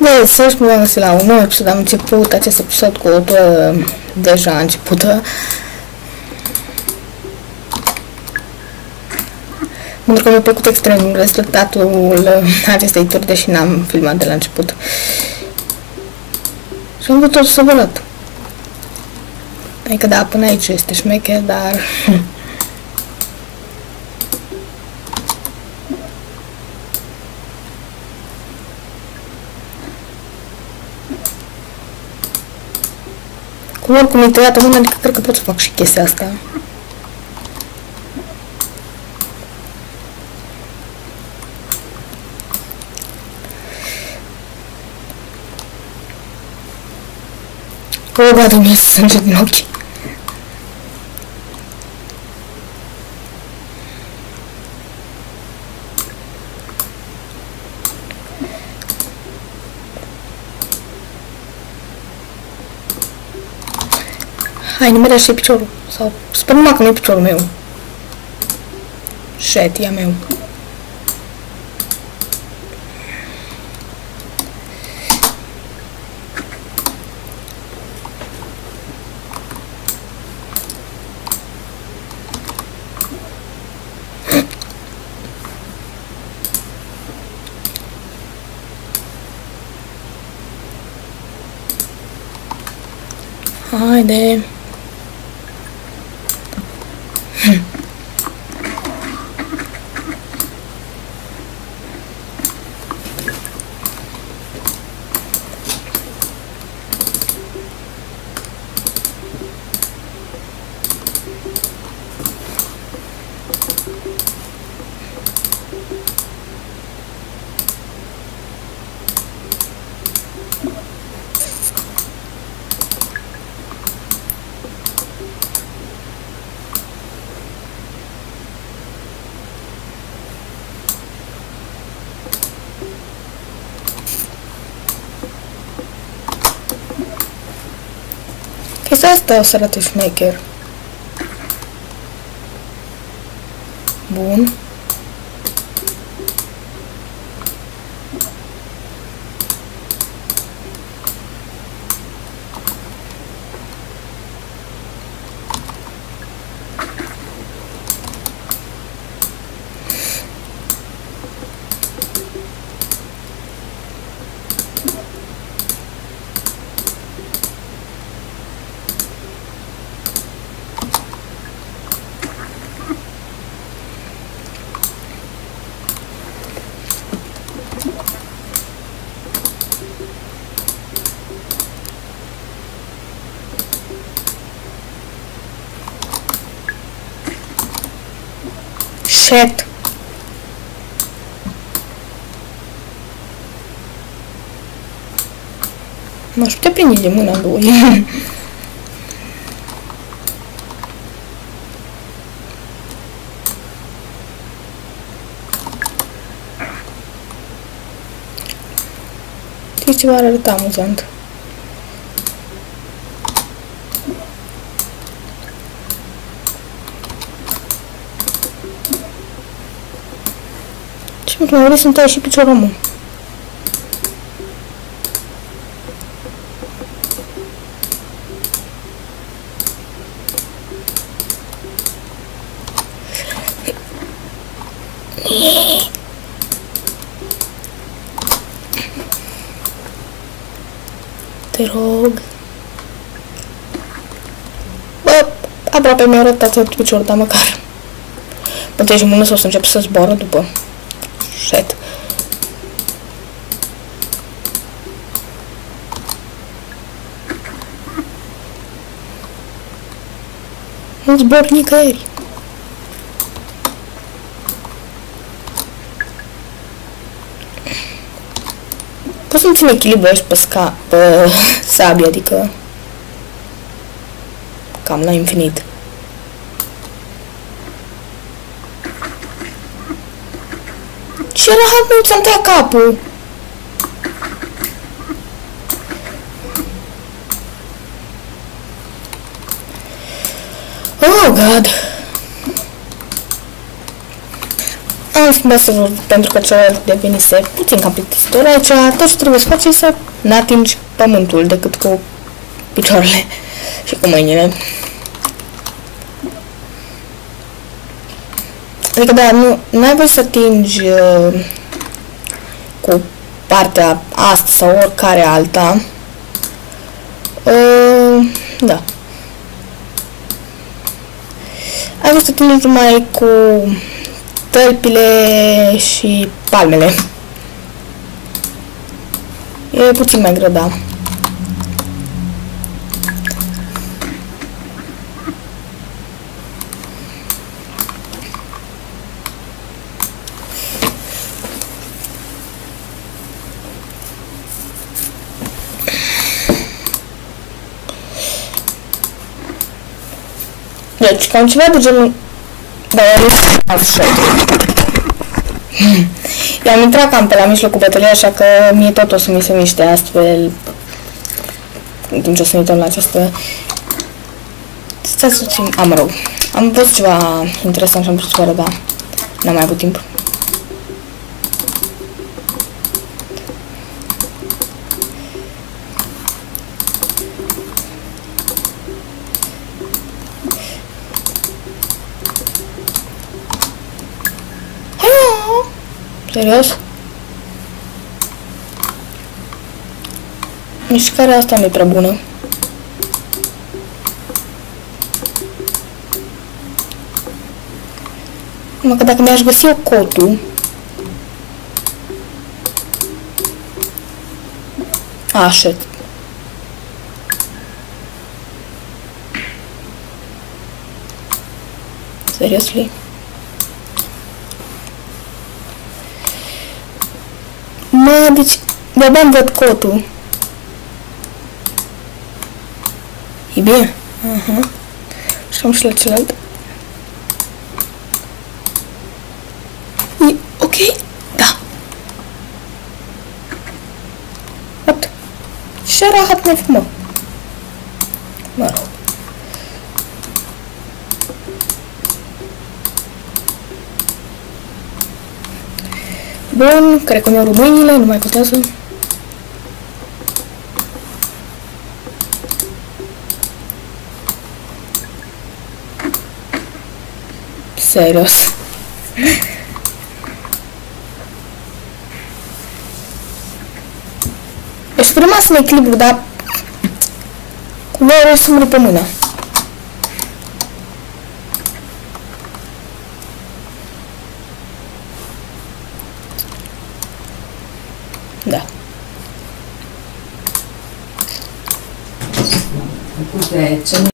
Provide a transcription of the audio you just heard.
Da, să știu, m-am găsit la un nou episod, am început acest episod cu o oră deja începută. Pentru că mi-a plăcut extrem rezultatul acestei turi, deși n-am filmat de la început. Și am vrut tot să vă arăt. Adică da, până aici este șmecher, dar... Cum oricum e tăiată mâna, adică cred că pot să fac și chestia asta. O, da, Dumnezeu, sânge din ochi. Hai, nu merge și piciorul. Sau, sper numai că nu e piciorul meu. Shit, e a meu. Haide. Chestia asta o să arate șmecher. Bun. Shit. M-aș putea prinde de mâna lui. Știi ceva ar arăta amuzant. Și pentru că să-mi tai și piciorul, mă. Te rog. Bă, aproape mi-a arătat piciorul, dar măcar. Poate și mână sau să încep să zboară după. Shit. Nu zbor nicăieri. Poți să-mi țin echilibru aici pe sabie, adică cam la infinit. Ce rahat, nu ți-am tăiat capul? Oh, God. Am schimbat serverul pentru că celălalt devenise puțin cam plictisitor. Aici tot ce trebuie să faci e să ne atingi pământul decât cu picioarele și cu mâinile. Adică da, nu ai voie să atingi cu partea asta sau oricare alta. Da. Ai voie să atingi numai cu tălpile și palmele. E puțin mai greu, da. Deci, cam ceva de genul... Da, eu am intrat cam pe la mijlocul bătăliei, așa că mie tot o să mi se miște astfel în timp ce o să uităm la această... Stați puțin... Mă rog. Am văzut ceva interesant și am vrut să vă arăt, dar n-am mai avut timp. Serios? Mișcarea asta nu e prea bună. Numai că dacă mi-aș găsi o cotul... Așa. Seriously? Mă, deci, de-abia îmi văd cotul. E bine? Aha. Și am și la celălalt. E ok? Da. What? Ce rahat mai frumos. Mă rog. Bun, cred că mi-au rupt mâinile, nu mai contează. Serios. Deci prima să ne echilibru, dar cu voi o să-mi rupă mâna. Da. Uite, ce